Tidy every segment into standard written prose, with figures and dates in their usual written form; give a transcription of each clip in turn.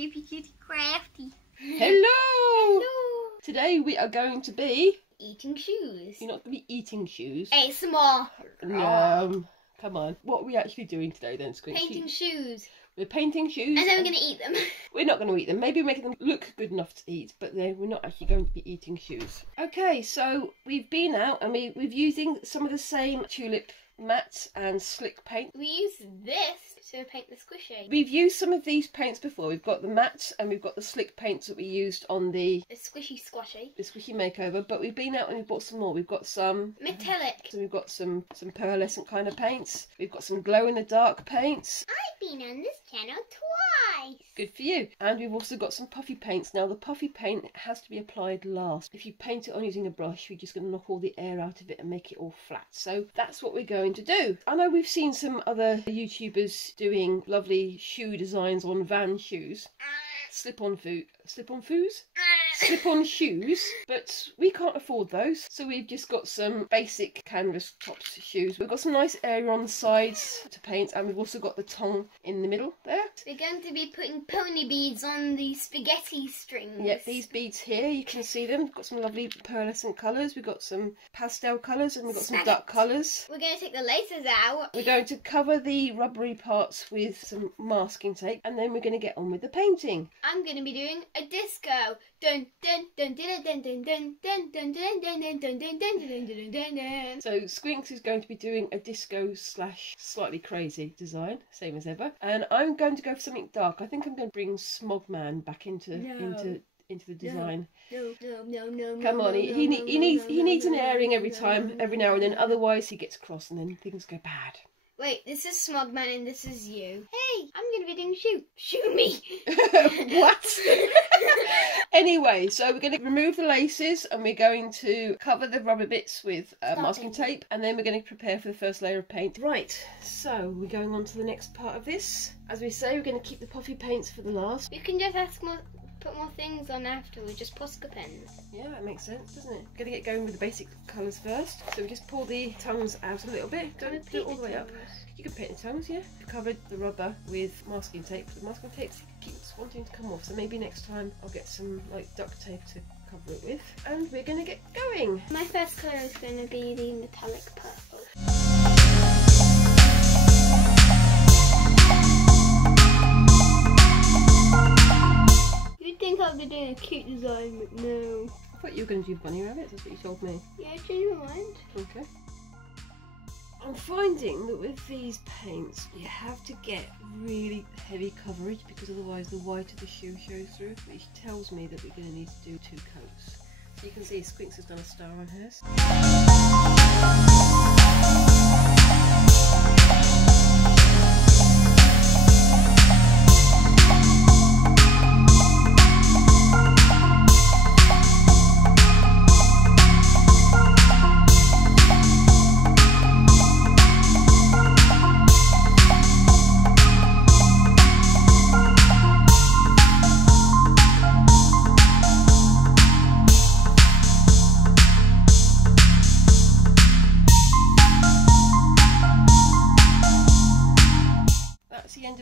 Creepy Cutie Crafty. Hello! Hello! Today we are going to be... Eating shoes. You're not going to be eating shoes. ASMR. No. Come on. What are we actually doing today then, Squinks? Painting shoes. We're painting shoes. And then we're going to eat them. We're not going to eat them. Maybe we're making them look good enough to eat, but we're not actually going to be eating shoes. Okay, so we've been out and we've using some of the same tulip mats and slick paint. We use this to paint the squishy. We've used some of these paints before. We've got the mats and we've got the slick paints that we used on the squishy squashy. The squishy makeover, but we've been out and we've bought some more. We've got some metallic. So we've got some pearlescent kind of paints. We've got some glow in the dark paints. I've been on this channel twice. Good for you. And we've also got some puffy paints. Now the puffy paint has to be applied last. If you paint it on using a brush, you're just going to knock all the air out of it and make it all flat. So that's what we're going to do. I know we've seen some other YouTubers doing lovely shoe designs on Van shoes. Slip-on shoes, but we can't afford those, so we've just got some basic canvas topped shoes. We've got some nice area on the sides to paint, and we've also got the tongue in the middle there. We're going to be putting pony beads on the spaghetti strings. Yep, these beads here, you can see them. We've got some lovely pearlescent colours, we've got some pastel colours, and we've got some dark colours. We're going to take the laces out. We're going to cover the rubbery parts with some masking tape, and then we're going to get on with the painting. I'm going to be doing a disco. Dun dun dun dun dun dun dun dun dun dun dun dun dun dun dun dun dun dun. So Squinks is going to be doing a disco slash slightly crazy design, same as ever. And I'm going to go for something dark. I think I'm going to bring Smogman back into the design. No. Come on, he needs an airing every now and then. Otherwise he gets cross and then things go bad. Wait, this is Smogman and this is you. Hey, I'm going to be doing shoot me. What? Anyway, so we're going to remove the laces and we're going to cover the rubber bits with masking tape, and then we're going to prepare for the first layer of paint. Right, so we're going on to the next part of this. As we say, we're going to keep the puffy paints for the last. You can just put more things on afterwards, just Posca pens. Yeah, that makes sense, doesn't it? We're going to get going with the basic colours first. So we just pull the tongues out a little bit. Don't do it all the way up. You can paint the tongues, yeah. We've covered the rubber with masking tape. The masking tape keeps wanting to come off, so maybe next time I'll get some like duct tape to cover it with. And we're going to get going. My first colour is going to be the metallic purple. You'd think I'd be doing a cute design, but no. I thought you were going to do bunny rabbits, that's what you told me. Yeah, change my mind. Okay. I'm finding that with these paints you have to get really heavy coverage because otherwise the white of the shoe shows through, which tells me that we're going to need to do 2 coats. So you can see Squinks has done a star on hers.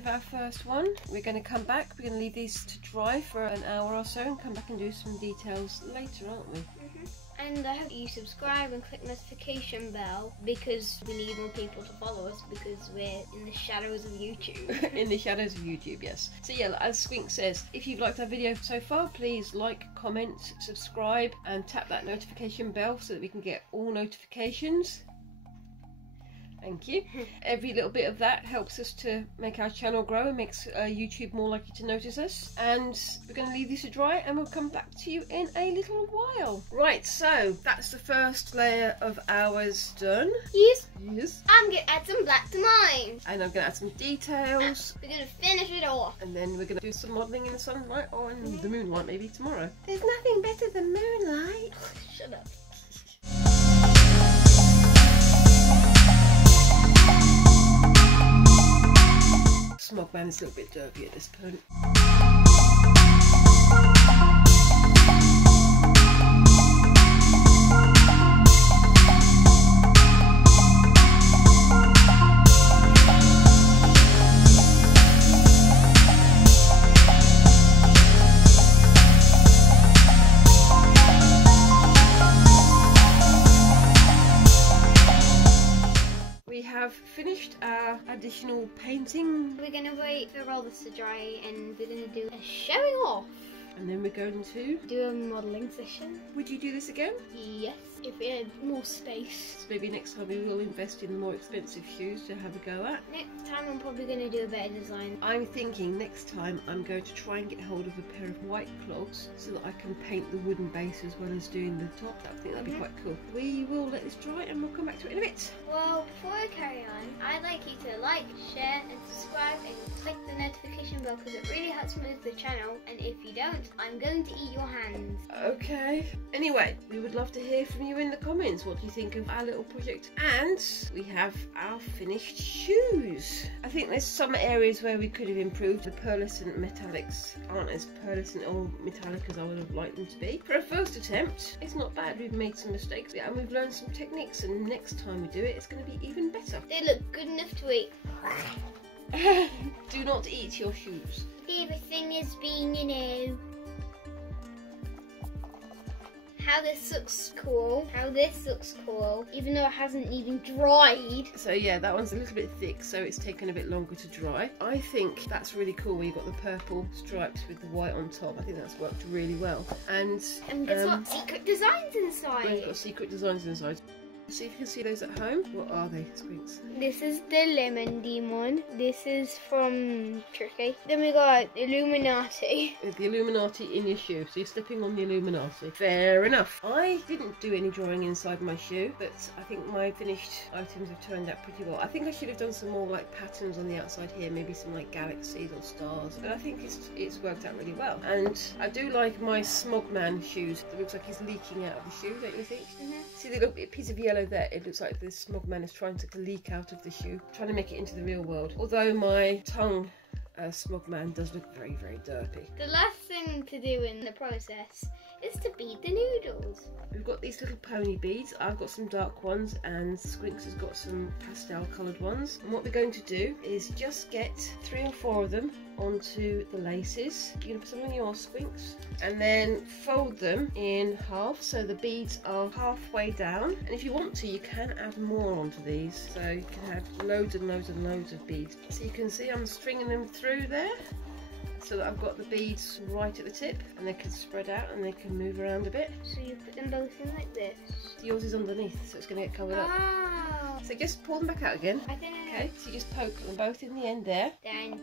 Our first one. We're going to come back, we're going to leave these to dry for an hour or so and come back and do some details later, aren't we? And I hope you subscribe and click notification bell because we need more people to follow us because we're in the shadows of YouTube. In the shadows of YouTube, yes. So yeah, as Squinks says, if you've liked our video so far, please like, comment, subscribe and tap that notification bell so that we can get all notifications. Thank you. Every little bit of that helps us to make our channel grow and makes YouTube more likely to notice us. And we're going to leave this to dry and we'll come back to you in a little while. Right, so that's the first layer of ours done. Yes. I'm going to add some black to mine. And I'm going to add some details. We're going to finish it off. And then we're going to do some modelling in the sunlight or in the moonlight maybe tomorrow. There's nothing better than moonlight. Shut up. Smogman is a little bit derpy at this point. finished our additional painting. We're gonna wait for all this to dry and we're gonna do a showing off. And then we're going to Do a modelling session. Would you do this again? Yes, if we had more space. So maybe next time we will invest in more expensive shoes to have a go at. Next time I'm probably going to do a better design. I'm thinking next time I'm going to try and get hold of a pair of white clogs so that I can paint the wooden base as well as doing the top. I think that'd be quite cool. We will let this dry and we'll come back to it in a bit. Well, before I carry on, I'd like you to like, share and subscribe and click the notification bell because it really helps move the channel, and if you don't, I'm going to eat your hands. Okay. Anyway, we would love to hear from you in the comments. What do you think of our little project? And we have our finished shoes. I think there's some areas where we could have improved. The pearlescent metallics aren't as pearlescent or metallic as I would have liked them to be. For a first attempt, it's not bad. We've made some mistakes and we've learned some techniques, and next time we do it, it's going to be even better. They look good enough to eat. Do not eat your shoes. Everything is being, you know. How this looks cool. How this looks cool. Even though it hasn't even dried. So yeah, that one's a little bit thick, so it's taken a bit longer to dry. I think that's really cool where you've got the purple stripes with the white on top. I think that's worked really well. And guess what? Secret designs inside. We've got secret designs inside. See if you can see those at home. What are they, Squinks? This is the Lemon Demon. This is from Turkey. Then we got Illuminati. The Illuminati in your shoe, so you're stepping on the Illuminati. Fair enough. I didn't do any drawing inside my shoe, but I think my finished items have turned out pretty well. I think I should have done some more like patterns on the outside here, maybe some like galaxies or stars, but I think it's worked out really well. And I do like my Smogman shoes. It looks like he's leaking out of the shoe, don't you think? See the little piece of yellow there, it looks like this Smogman is trying to leak out of the shoe, trying to make it into the real world. Although my tongue Smogman does look very, very derpy. The last thing to do in the process is to bead the noodles. We've got these little pony beads. I've got some dark ones and Squinks has got some pastel coloured ones. And what we're going to do is just get 3 or 4 of them onto the laces. You're going to put some on your Squinks and then fold them in half so the beads are halfway down. And if you want to, you can add more onto these. So you can have loads and loads and loads of beads. So you can see I'm stringing them through there, so that I've got the beads right at the tip and they can spread out and they can move around a bit. So you put them both in like this? Yours is underneath, so it's going to get covered up. Oh. So just pull them back out again. I think Okay, so you just poke them both in the end there. Then.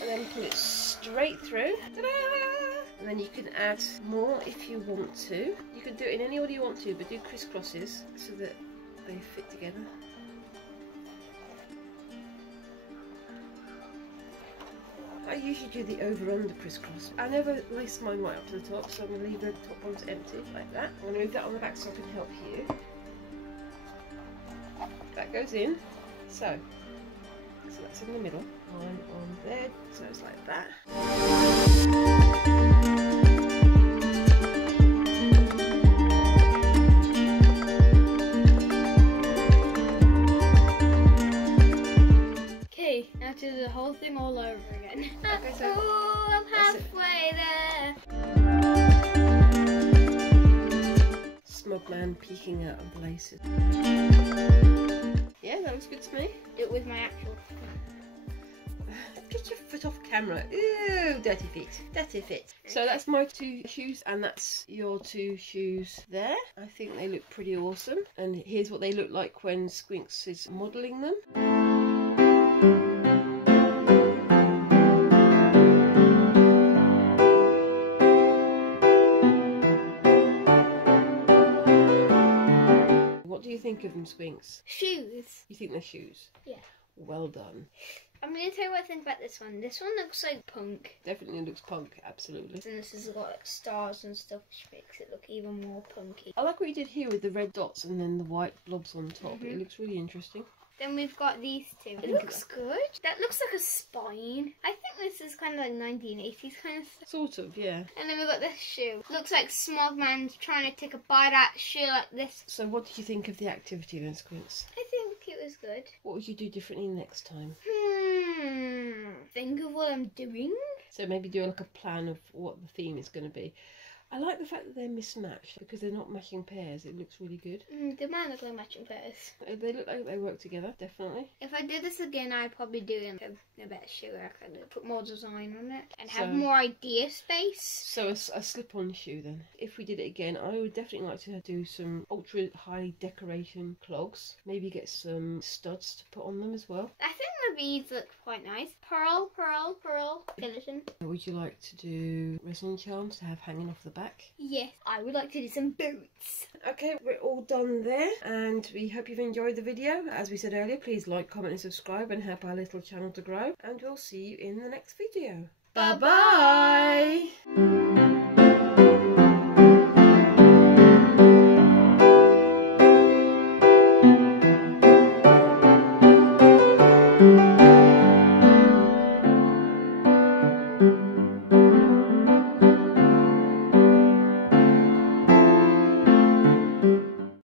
And then pull it straight through. Ta-da! And then you can add more if you want to. You can do it in any order you want to, but do crisscrosses so that they fit together. I usually do the over-under crisscross. I never lace mine right up to the top, so I'm going to leave the top ones empty, like that. I'm going to move that on the back so I can help you. That goes in. So that's in the middle. One on there, so it's like that. Now to do the whole thing all over again. Okay, so oh, I'm halfway there. Smogman peeking out of the laces. Yeah, that looks good to me. Do it with my actual. Get your foot off camera. Ew, dirty feet. Dirty feet. So that's my 2 shoes and that's your 2 shoes there. I think they look pretty awesome. And here's what they look like when Squinks is modelling them. What do you think of them, Squinks? Shoes. You think they're shoes? Yeah. Well done. I'm going to tell you what I think about this one. This one looks like punk. Definitely looks punk, absolutely. And this has got like stars and stuff, which makes it look even more punky. I like what you did here with the red dots and then the white blobs on top. It looks really interesting. Then we've got these 2. It looks good. That looks like a spine. I think this is kind of like 1980s kind of stuff. Sort of, yeah. And then we've got this shoe. Looks like Smogman's trying to take a bite out of shoe like this. So what did you think of the activity then, Squints? I think it was good. What would you do differently next time? Think of what I'm doing. So maybe do like a plan of what the theme is going to be. I like the fact that they're mismatched because they're not matching pairs. It looks really good. They might look like matching pairs. They look like they work together, definitely. If I did this again, I'd probably do a better shoe. I could put more design on it and have more idea space. So a slip-on shoe then. If we did it again, I would definitely like to do some ultra high decoration clogs. Maybe get some studs to put on them as well. I think the beads look quite nice. Pearl, pearl, pearl. Skeleton. Would you like to do resin charms to have hanging off the back? Yes, I would like to do some boots. Okay, we're all done there, and we hope you've enjoyed the video. As we said earlier, please like, comment and subscribe and help our little channel to grow, and we'll see you in the next video. Bye bye!